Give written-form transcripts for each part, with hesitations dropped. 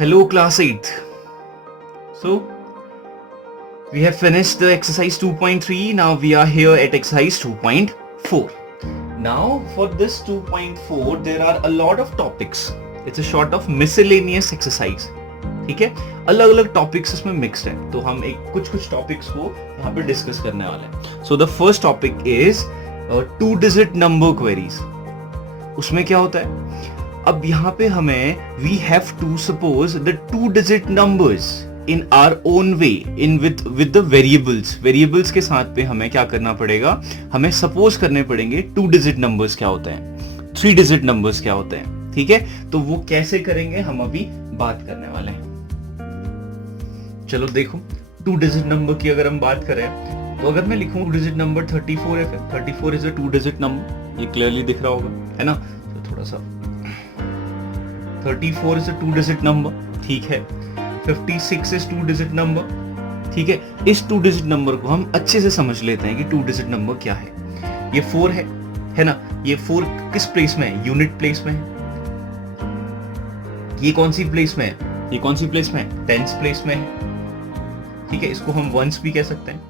Hello, class 8th. So, we have finished the exercise 2.3. Now we are here at exercise 2.4. Now, for this 2.4, there are a lot of topics. It's a sort of miscellaneous exercise. ठीक है, अलग अलग topics इसमें mixed है, तो हम एक कुछ टॉपिक्स को यहाँ पे डिस्कस करने वाले हैं. So the first topic is 2 digit number queries. उसमें क्या होता है, अब यहाँ पे हमें we have to suppose the 2 digit numbers in our own way in with the variables के साथ पे हमें क्या करना पड़ेगा, हमें सपोज करने पड़ेंगे 2 डिजिट नंबर्स क्या होते हैं, 3 डिजिट नंबर्स क्या होते हैं. ठीक है, तो वो कैसे करेंगे हम अभी बात करने वाले हैं. चलो देखो, 2 डिजिट नंबर की अगर हम बात करें, तो अगर मैं लिखूं 2 डिजिट नंबर 34 है, फिर 34 इज अ 2 डिजिट नंबर. ये क्लियरली दिख रहा होगा, है ना. तो थोड़ा सा 34 इज अ 2 डिजिट नंबर. ठीक है, 56 इज 2 डिजिट नंबर. ठीक है, इस 2 डिजिट नंबर को हम अच्छे से समझ लेते हैं कि 2 डिजिट नंबर क्या है. ये 4 है ना. ये 4 किस प्लेस में है, यूनिट प्लेस में है. ये कौन सी प्लेस में है, ये कौन सी प्लेस में है, टेंस प्लेस में है. ठीक है, इसको हम वंस भी कह सकते हैं.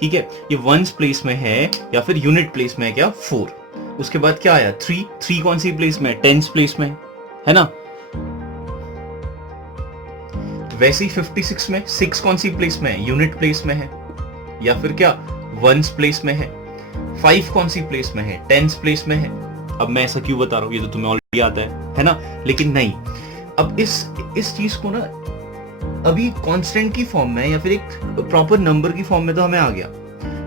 ठीक है, ये वंस प्लेस में है या फिर यूनिट प्लेस में है क्या, 4. उसके बाद क्या आया, 3 कौन सी प्लेस में है, टेंस प्लेस में है ना. वैसे ही 56 में 6 कौन सी प्लेस में है, यूनिट प्लेस में है या फिर क्या वंस प्लेस में है. 5 कौन सी प्लेस में है, टेंस प्लेस में है. अब मैं ऐसा क्यों बता रहा हूं, ये तो तुम्हें ऑलरेडी आता है ना. लेकिन नहीं, अब इस चीज को ना अभी कांस्टेंट की फॉर्म में या फिर एक प्रॉपर नंबर की फॉर्म में तो हमें आ गया,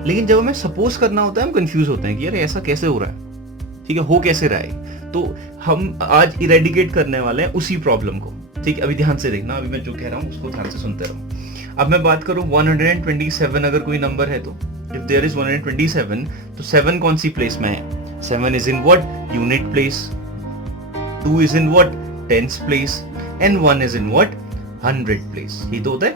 लेकिन जब हमें सपोज करना होता है हम कंफ्यूज होते हैं कि यार ऐसा कैसे हो रहा है. ठीक है, हो कैसे रहा है. तो हम आज इरेडिकेट करने वाले हैं उसी प्रॉब्लम को. ठीक है, अभी ध्यान से देखना, अभी मैं जो कह रहा हूँ उसको ध्यान से सुनते रहो. अब मैं बात करूं 127 अगर कोई नंबर है, तो इफ देयर इज 127, तो 7 कौन सी प्लेस में है. 7 is in what, unit place. 2 is in what, tens place. And 1 is in what, 100 place. ये तो होता है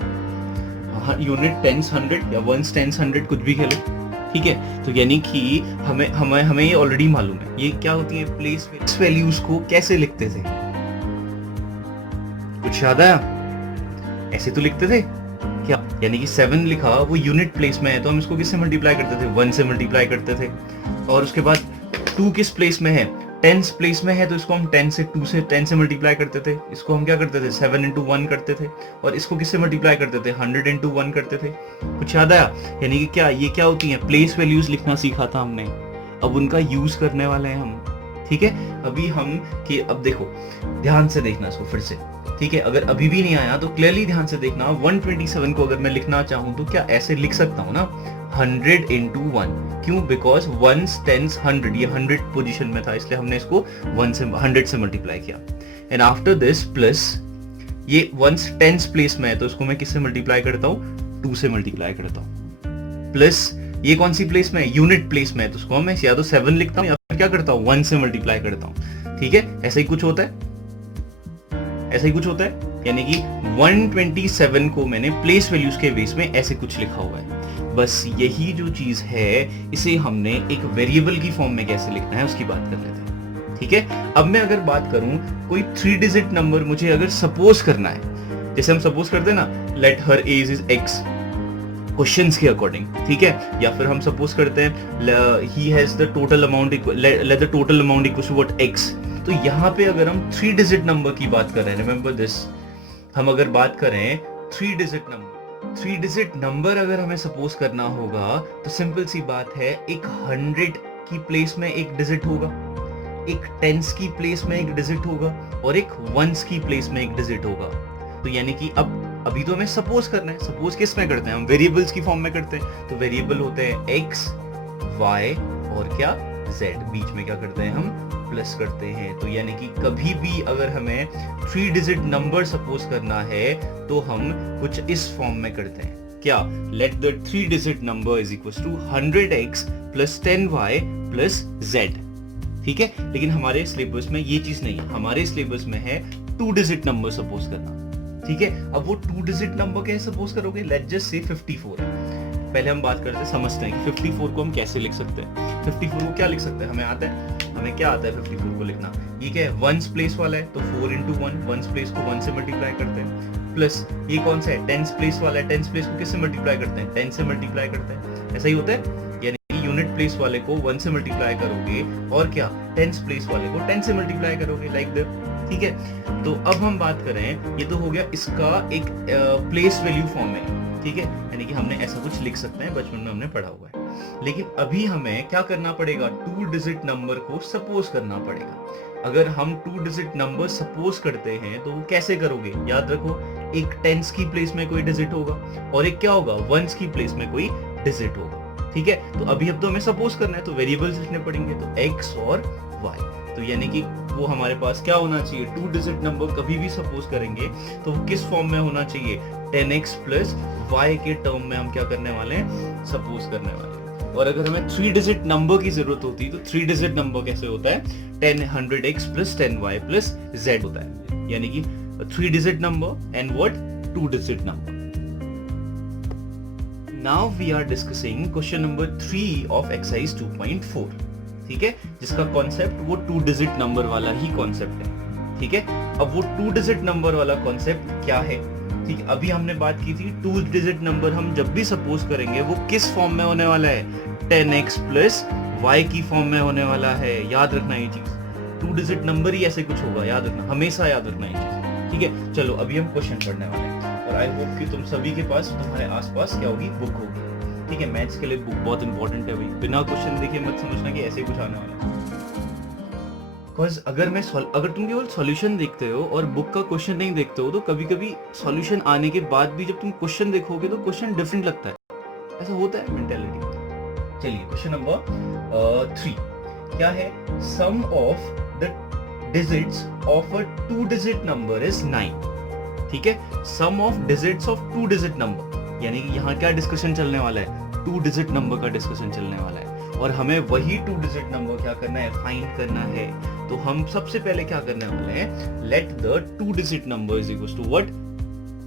यूनिट, टेंस, 100 या वंस, टेंस, 100 कुछ भी खेलो. ठीक है, तो यानी कि हमें ये ऑलरेडी मालूम है ये क्या होती है प्लेस वैल्यूज को कैसे लिखते थे. कुछ याद आया, ऐसे तो लिखते थे क्या, यानी कि 7 लिखा, वो यूनिट प्लेस में है तो हम इसको किससे मल्टीप्लाई करते थे, 1 से मल्टीप्लाई करते थे. और उसके बाद 2 किस प्लेस में है, टेंस प्लेस में है, तो इसको हम 10 से मल्टीप्लाई करते थे. इसको हम क्या करते थे, 7 into 1 करते थे. और इसको किससे मल्टीप्लाई करते थे, 100 into 1 करते थे. कुछ याद आया, यानी कि क्या ये क्या होती है, प्लेस वैल्यूज लिखना सीखा था हमने, अब उनका यूज करने वाले हैं हम. ठीक है, अभी हम कि अब देखो, ध्यान से देखना इसको फिर से. ठीक है, अगर अभी भी नहीं आया तो क्लियरली ध्यान से देखना. 127 को अगर मैं लिखना चाहूं तो क्या ऐसे लिख सकता हूं ना, 100 into 1. क्यों, बिकॉज 1 10 100, ये 100 पोजीशन में था, इसलिए हमने इसको 100 से मल्टीप्लाई किया. एंड आफ्टर दिस प्लस ये 1 10 प्लेस में है, तो इसको मैं किससे मल्टीप्लाई करता हूँ, 2 से मल्टीप्लाई करता हूँ. प्लस ये कौन सी प्लेस में है, यूनिट प्लेस में है, तो उसको मैं या तो 7 लिखता हूँ या फिर क्या करता हूँ, 1 से मल्टीप्लाई करता हूँ. ठीक है, ऐसा ही कुछ होता है, ऐसा ही कुछ होता है. यानी कि 127 को मैंने प्लेस वैल्यूज के बेस में ऐसे कुछ लिखा हुआ है. बस यही जो चीज है, इसे हमने एक वेरिएबल की फॉर्म में कैसे लिखना है उसकी बात कर लेते हैं. ठीक है, अब मैं अगर बात करूं कोई 3 डिजिट नंबर मुझे अगर सपोज करना है, जैसे हम सपोज करते हैं ना, let her age is x, questions के अकॉर्डिंग. ठीक है, या फिर हम सपोज करते हैं he has the total amount, let the total amount equals to what x. तो यहाँ पे अगर हम 3 डिजिट नंबर की बात कर रहे हैं, रिमेंबर दिस, हम अगर बात करें 3 डिजिट नंबर अगर हमें सपोज करना होगा, तो सिंपल सी बात है, एक 100 की प्लेस में एक डिजिट होगा, एक टेंस की प्लेस में एक डिजिट होगा, और एक वंस की प्लेस में एक डिजिट होगा. तो यानी कि अभी तो हमें सपोज करना है. सपोज किस में करते हैं हम, वेरिएबल्स की फॉर्म में करते हैं. तो वेरिएबल होते हैं x, y और क्या, z. बीच में क्या करते हैं हम, प्लस करते हैं. तो यानी कि कभी भी अगर हमें 3 डिजिट नंबर सपोज करना है तो हम कुछ इस फॉर्म में करते हैं. क्या, let the 3 digit number is equal to 100x plus 10y plus z. ठीक है, लेकिन हमारे सिलेबस में ये चीज नहीं है. हमारे सिलेबस में है 2 डिजिट नंबर सपोज करना. ठीक है, अब वो 2 डिजिट नंबर कैसे सपोज करोगे, लेट जस्ट से 54 है. पहले हम बात करते हैं, समझते हैं कि 54 को हम कैसे लिख सकते हैं. 54 को क्या लिख सकते हैं, हमें आता है, हमें क्या आता है 54 को लिखना, ये क्या है वंस प्लेस वाला है, तो 4 इंटू वन, वंस प्लेस को 1 से मल्टीप्लाई करते हैं, प्लस ये कौन सा है टेंस प्लेस वाला है, टेंस प्लेस को किससे मल्टीप्लाई करते हैं 10 से मल्टीप्लाई करते हैं, ऐसा ही होता है। यानी यूनिट प्लेस वाले को 1 से मल्टीप्लाई करोगे और क्या टेंस प्लेस वाले को 10 से मल्टीप्लाई करोगे, लाइक दैट, ठीक है। तो अब हम बात करें, ये तो हो गया इसका एक प्लेस वैल्यू फॉर्म है, ठीक है, यानी कि हमने ऐसा कुछ लिख सकते हैं, बचपन में हमने पढ़ा हुआ है। लेकिन अभी हमें क्या करना पड़ेगा, 2 डिजिट नंबर को सपोज करना पड़ेगा। अगर हम 2 डिजिट नंबर सपोज करते हैं तो कैसे करोगे, याद रखो एक टेंस की प्लेस में कोई डिजिट होगा और एक क्या होगा वंस की प्लेस में कोई डिजिट होगा, ठीक है। तो अभी अब तो हमें सपोज करना है, तो वेरिएबल्स लिखने पड़ेंगे, तो x और y, तो यानी कि वो हमारे पास क्या होना चाहिए, 2 डिजिट नंबर कभी भी सपोज करेंगे तो वो किस फॉर्म में होना चाहिए, 10x प्लस y के टर्म में हम क्या करने वाले हैं, सपोज करने वाले हैं। और अगर हमें 3 डिजिट नंबर की जरूरत होती है तो 3 डिजिट नंबर कैसे होता है, 10 100x plus 10y plus z होता है, यानी कि 3 digit number and what 2 digit number. Now we are discussing question number 3 of exercise 2.4, ठीक है, जिसका कॉन्सेप्ट वो 2 डिजिट नंबर वाला ही कॉन्सेप्ट है, ठीक है। अब वो 2 डिजिट नंबर वाला कॉन्सेप्ट क्या है, ठीक है, अभी हमने बात की थी 2 डिजिट नंबर हम जब भी सपोज करेंगे वो किस फॉर्म में होने वाला है, 10x प्लस y की फॉर्म में होने वाला है, याद रखना ये चीज, 2 डिजिट नंबर ही ऐसे कुछ होगा, याद रखना, हमेशा याद रखना ये चीज, ठीक है। चलो अभी हम क्वेश्चन पढ़ने वाले हैं और आई होप कि तुम सभी के पास तुम्हारे आसपास क्या होगी, बुक होगी, ठीक है। मैथ्स के लिए बुक बहुत इंपॉर्टेंट है भाई, बिना क्वेश्चन देखे मत समझना कि ऐसे कुछ आने वाला है। बिकॉज अगर तुम केवल सॉल्यूशन देखते हो और बुक का क्वेश्चन नहीं देखते हो तो कभी कभी सॉल्यूशन आने के बाद भी जब तुम क्वेश्चन देखोगे तो क्वेश्चन डिफरेंट लगता है, ऐसा होता है मेंटालिटी। चलिए क्वेश्चन नंबर 3 क्या है, sum of the digits of a 2 digit number is 9, ठीक है, sum of digits of 2 digit number, यानी कि यहाँ क्या डिस्कशन चलने वाला है, 2 डिजिट नंबर का डिस्कशन चलने वाला है और हमें वही 2 डिजिट नंबर क्या करना है, फाइंड करना है। तो हम सबसे पहले क्या करने वाले हैं, let the 2 digit number is equal to what,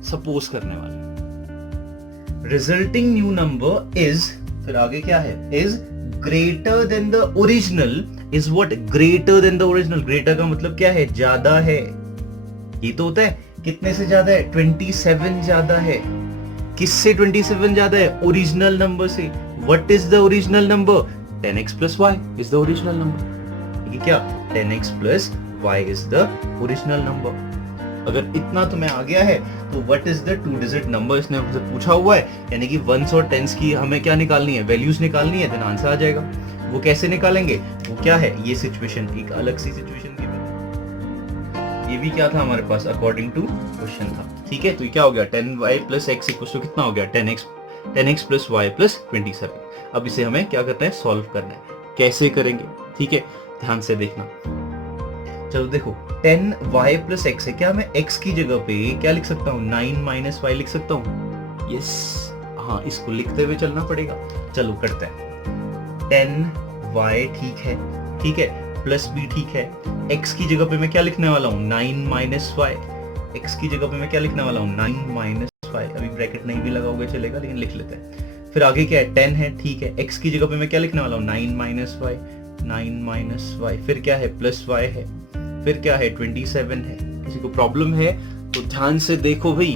suppose करने वाले हैं रिजल्टिंग न्यू नंबर इज, फिर आगे क्या है, is greater than the original, is what, greater than the original, greater का मतलब क्या है, ज्यादा है, ये तो होता है, कितने से ज्यादा है, 27 ज्यादा है, किससे 27 ज्यादा है, ओरिजिनल नंबर से। What is the original number, 10x plus y is the original number, ये क्या, 10x plus y is the original number। अगर इतना तुम्हें आ गया है तो what is the 2 digit number इसने हमसे पूछा हुआ है, यानी कि वंस और टेंस की हमें क्या निकालनी है, वैल्यूज निकालनी है, देन आंसर आ जाएगा। वो कैसे निकालेंगे, वो क्या है, ये सिचुएशन एक अलग सी सिचुएशन की बात, ये भी क्या था हमारे पास अकॉर्डिंग टू क्वेश्चन था, ठीक है। तो ये क्या हो गया, 10y plus x equal to कितना हो गया, 10x plus y plus 27। अब इसे हमें क्या करना है, सॉल्व करना है, कैसे करेंगे, ठीक है, ध्यान से देखना। चलो देखो 10y plus x है, क्या मैं x की जगह पे क्या लिख सकता हूँ, 9 minus y लिख सकता हूँ, यस, हाँ, इसको लिखते हुए चलना पड़ेगा। चलो करते हैं, 10y ठीक है, प्लस b ठीक है, x की जगह पे मैं क्या लिखने वाला हूँ, 9 minus y, x की जगह पे मैं क्या लिखने वाला हूँ, 9 minus y, अभी ब्रैकेट नहीं भी लगाओगे चलेगा लेकिन लिख लेते हैं। फिर आगे क्या है, 10 है, ठीक है, x की जगह पे मैं क्या लिखने वाला हूँ, 9 minus y, फिर क्या है, प्लस y है, फिर क्या है, 27 है। किसी को प्रॉब्लम है तो ध्यान से देखो भाई,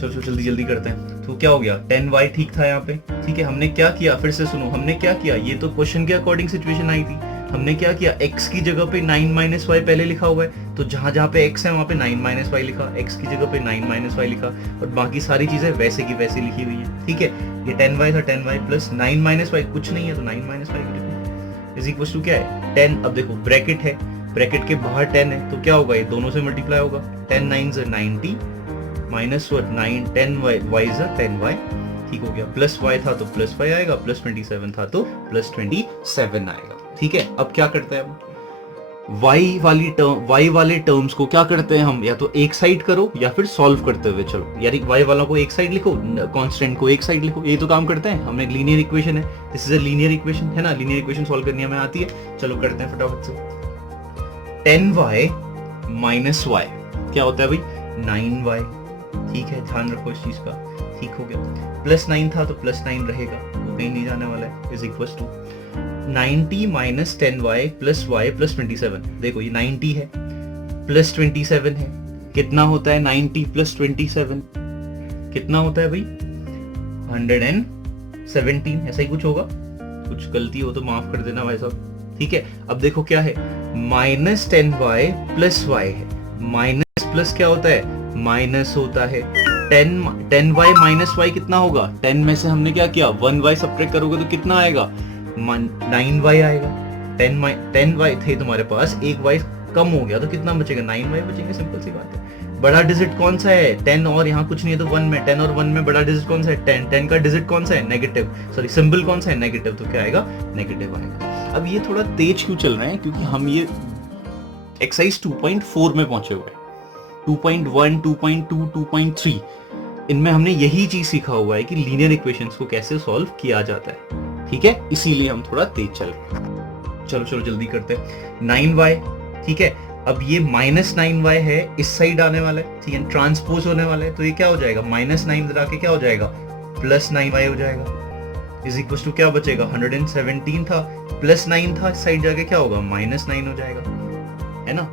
चलो जल्दी करते हैं। तो क्या हो गया, 10y ठीक था यहाँ पे, ठीक है, हमने क्या किया, फिर से सुनो, हमने क्या किया, ये तो क्वेश्चन के अकॉर्डिंग सिचुएशन आई थी, हमने क्या किया, x की जगह पे 9 minus y पहले लिखा हुआ है, तो जहां पे x है वहां पे 9 minus y लिखा, x की जगह पे 9 minus y लिखा और बाकी सारी चीजें वैसे की वैसे लिखी हुई है, ठीक है। ये 10y था, 10y प्लस 9 minus y कुछ नहीं है, तो 9 minus y is equal to क्या है, 10। अब देखो ब्रैकेट है, ब्रैकेट के बाहर 10 है, तो क्या होगा, ये दोनों से मल्टीप्लाई होगा, 10 9 90 माइनस 9 10y इज 10y, ठीक हो गया, प्लस y था तो प्लस y आएगा, प्लस 27 था तो प्लस 27 आएगा, ठीक है। अब क्या करते हैं हम, y वाले टर्म्स को क्या करते हैं हम, या तो एक साइड करो या फिर सॉल्व करते हुए चलो, यानी y वालों को एक साइड लिखो, कांस्टेंट को एक साइड लिखो, ये तो काम करते हैं, हमने लीनियर इक्वेशन है, this is a linear equation है ना, लीनियर इक्वेशन सॉल्व करनी हमें आती है। चलो करते हैं फटाफट से, 10y माइनस y क्या होता है भाई, 9y, ठीक है, ध्यान रखो इस चीज का, ठीक हो गया, प्लस 9 था तो प्लस 9 रहेगा, वो कहीं नहीं जाने वाला है, is equal to 90 minus 10y plus y plus 27। देखो ये 90 है प्लस 27 है, कितना होता है 90 प्लस 27, कितना होता है भाई 117। ऐसा ही कुछ होगा, कुछ गलती हो तो माफ कर देना भाई साहब। ठीक है, अब देखो क्या है, माइनस 10y प्लस y है, माइनस प्लस क्या होता है माइनस होता है। 10y माइनस y कितना होगा, 10 में से हमने क्या किया 1y सब्ट्रैक्ट करोगे तो कितना आएगा 9y आएगा। 10y थे तुम्हारे पास, एक y कम हो गया तो कितना बचेगा 9y बचेंगे, सिंपल सी बात है। बड़ा डिजिट कौन सा है 10, और यहाँ कुछ नहीं है तो 1 में, 10 और 1 में बड़ा डिजिट कौन सा है 10, 10 का डिजिट कौन सा है नेगेटिव, सॉरी सिंबल कौन सा है नेगेटिव, तो क्या आएगा नेगेटिव आएगा। अब ये थोड़ा तेज क्यों चल रहे हैं, क्योंकि हम ये एक्सरसाइज 2.4 में पहुंचे हुए हैं। 2.1, 2.2, 2.3 इनमें हमने यही चीज सीखा हुआ है कि लीनियर इक्वेशंस को कैसे सॉल्व किया जाता है। ठीक है, इसीलिए हम थोड़ा तेज चल रहे हैं। चलो चलो जल्दी करते हैं। 9y, ठीक है, अब ये माइनस 9y है, इस साइड आने वाला है, ठीक है, ट्रांसपोज होने वाला है, तो ये क्या हो जाएगा माइनस 9 इधर आके क्या हो जाएगा प्लस 9y हो जाएगा। इज इक्वल टू क्या बचेगा 117 था प्लस 9 था, इस साइड जाके क्या होगा माइनस 9 हो जाएगा, है ना।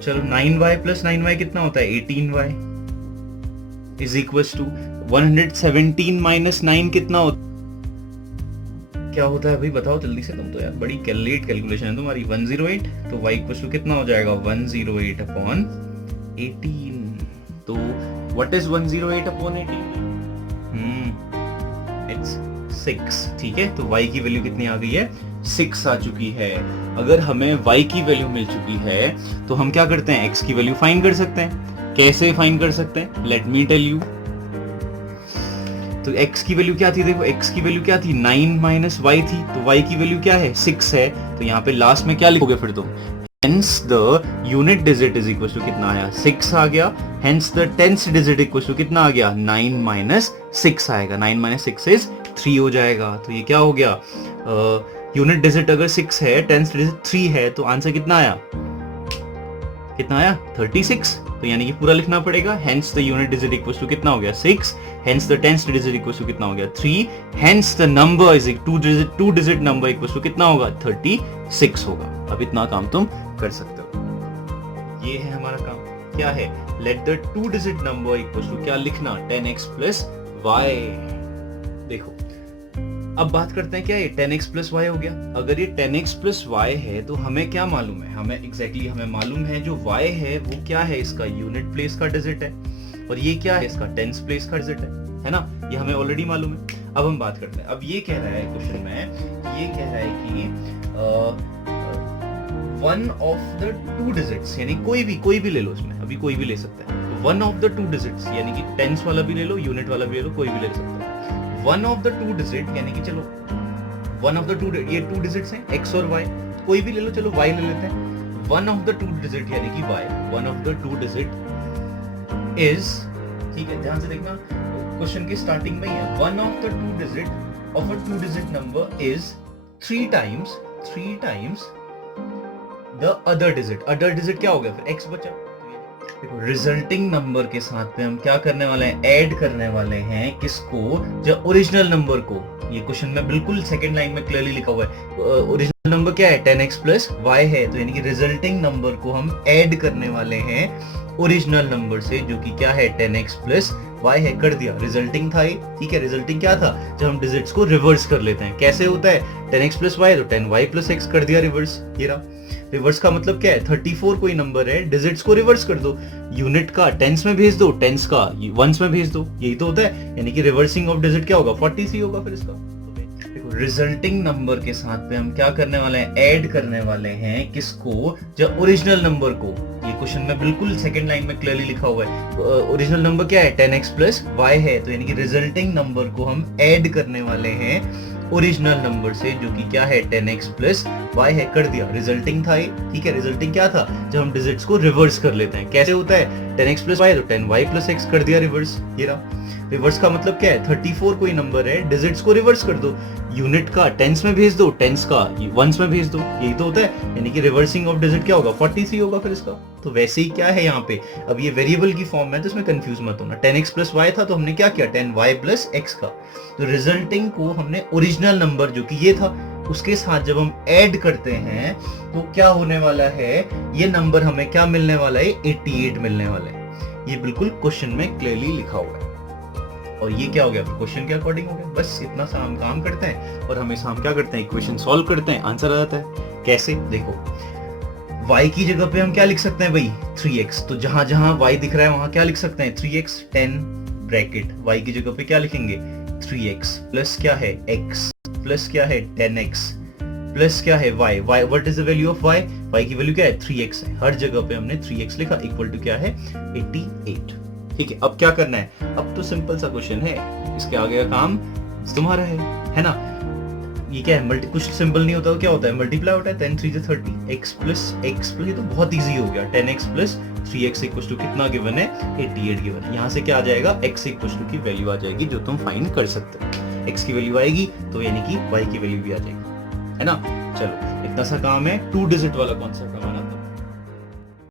चलो 9y प्लस 9y कितना होता है 18y, is equal to 117 minus 9 कितना होता क्या होता है भाई बताओ जल्दी से, तुम तो यार बड़ी लेट कैलकुलेशन है तुम्हारी। 108, तो y इक्वल टू कितना हो जाएगा 108 अपॉन 18। तो व्हाट इज 108 अपॉन 18? इट्स 6। ठीक है, तो y की वैल्यू कितनी आ गई है 6 आ चुकी है। अगर हमें y की वैल्यू मिल चुकी है तो हम क्या करते हैं x की वैल्यू फाइंड कर सकते हैं। कैसे फाइंड कर सकते हैं, लेट मी टेल यू। तो x की वैल्यू क्या थी, देखो x की वैल्यू क्या थी 9 माइनस y थी, तो y की वैल्यू क्या है 6 है, तो यहाँ पे लास्ट में क्या लिखोगे फिर तुम, hence the unit digit is equal to कितना आया 6 आ गया, hence the tenth digit equal to कितना आ गया 9 माइनस 6 आएगा, 9 माइनस 6 इज 3 हो जाएगा। तो ये क्या हो गया, यूनिट डिजिट अगर 6 है, टेंथ डिजिट 3 है, तो आंसर कितना आया 36। तो यानी कि पूरा लिखना पड़ेगा, hence the unit digit equals to कितना हो गया 6, hence the tenth digit equals to कितना हो गया 3, hence the number is two digit number equals to कितना होगा 36 होगा। अब इतना काम तुम कर सकते हो, ये है हमारा काम। क्या है, let the two digit number equals to क्या लिखना 10x plus y। देखो अब बात करते हैं, क्या ये 10x plus y हो गया। अगर ये 10x plus y है तो हमें क्या मालूम है, हमें एग्जैक्टली हमें मालूम है जो y है वो क्या है, इसका यूनिट प्लेस का डिजिट है, और ये क्या है इसका टेंस प्लेस का डिजिट है ना, ये हमें ऑलरेडी मालूम है। अब हम बात करते हैं, अब ये कह रहा है क्वेश्चन में, ये कह रहा है कि one of the two digits, यानी कोई भी ले लो इसमें, अभी कोई भी ले सकता है, तो one of the two digits यानी कि टेंस वाला भी ले लो, यूनिट वाला भी ले लो, कोई भी ले सकता है। One of the two digit यानी कि चलो वन ऑफ द टू, ये टू डिजिट्स हैं x और y, कोई भी ले लो, चलो y ले लेते हैं। One of the two digit यानी कि y, one of the two digit is, ठीक है ध्यान से देखना, क्वेश्चन की स्टार्टिंग में ही है, one of the two digit of a two digit number is 3 times the other digit. Other digit क्या हो गया फिर x बचा। देखो रिजल्टिंग नंबर के साथ में हम क्या करने वाले हैं, ऐड करने वाले हैं किसको, जो ओरिजिनल नंबर को। ये क्वेश्चन में बिल्कुल सेकंड लाइन में क्लियरली लिखा हुआ है, ओरिजिनल नंबर क्या है 10x plus y है, तो यानी कि रिजल्टिंग नंबर को हम ऐड करने वाले हैं ओरिजिनल नंबर से, जो कि क्या है 10x plus y है। कर दिया, रिजल्टिंग था ये, ठीक है। रिजल्टिंग क्या था, जब हम डिजिट्स को रिवर्स कर लेते हैं। कैसे होता है 10x plus y, तो 10y plus x कर दिया रिवर्स, ये रहा। रिवर्स का मतलब क्या है, 34 कोई नंबर है, डिजिट्स को रिवर्स कर दो, यूनिट का टेंस में भेज दो, टेंस का वंस में भेज दो, यही तो होता है। यानी कि रिवर्सिंग ऑफ डिजिट क्या होगा 43 होगा फिर इसका। देखो रिजल्टिंग नंबर के साथ में हम क्या करने वाले हैं, ऐड करने वाले हैं किसको, जो ओरिजिनल नंबर को। ये क्वेश्चन में बिल्कुल सेकंड लाइन में क्लियरली लिखा हुआ है, ओरिजिनल नंबर क्या है 10x plus y है, तो यानी कि रिजल्टिंग नंबर को हम ऐड करने वाले हैं ओरिजिनल नंबर से, जो कि क्या है 10x plus y है। कर दिया, रिजल्टिंग था ये, ठीक है। रिजल्टिंग क्या था, जब हम डिजिट्स को रिवर्स कर लेते हैं। कैसे होता है 10x plus y, तो 10y plus x कर दिया रिवर्स, ये रहा। रिवर्स का मतलब क्या है, 34 कोई नंबर है, डिजिट्स को रिवर्स कर दो, यूनिट का टेंस में भेज दो, टेंस का वंस में भेज दो, यही तो होता है। यानी कि रिवर्सिंग ऑफ डिजिट क्या होगा 43 होगा फिर इसका। तो वैसे ही क्या है यहाँ पे, अब ये वेरिएबल की फॉर्म में, तो इसमें कंफ्यूज मत होना। 10x plus y था तो हमने क्या किया 10y plus x का, तो रिजल्टिंग को हमने ओरिजिनल नंबर जो कि ये था उसके साथ जब हम ऐड करते हैं तो क्या होने वाला है, ये नंबर हमें क्या मिलने वाला है, 88 मिलने वाला है। ये बिल्कुल क्वेश्चन में क्लियरली लिखा हुआ है। और ये क्या हो गया, क्वेश्चन के अकॉर्डिंग हो गया। बस इतना सा हम काम करते हैं और हमेशा हम क्या करते हैं, इक्वेशन सॉल्व करते हैं, आंसर आ जाता है। कैसे, देखो y की जगह पे हम क्या लिख सकते हैं भाई, 3x। तो जहां जहां y दिख रहा है वहां क्या लिख सकते हैं, 3x 10 ब्रैकेट y की जगह पे क्या लिखेंगे, 3x प्लस क्या है x प्लस क्या है 10x प्लस क्या है y। What is the value of y, y की वैल्यू क्या है 3x है। हर जगह पे हमने 3x लिखा, इक्वल टू क्या है 88। ठीक है, अब क्या करना है, अब तो सिंपल सा क्वेश्चन है, इसके आगे का काम तुम्हारा है ना। ये क्या है, कुछ सिंपल नहीं होता तो क्या होता है, मल्टीप्लाई होता है, 10 3 30, x प्लस ये तो बहुत इजी हो गया। 10x plus 3x equal to कितना गिवन है, 88 गिवन है। यहाँ से क्या आ जाएगा, x इक्वल टू की वैल्यू आ जाएगी जो तुम फाइंड कर सकते हो। x की वैल्यू आएगी तो यानी कि y की वैल्यू भी आ जाएगी, है ना। चलो इतना सा काम है, 2 डिजिट वाला कॉन्सेप्ट हमारा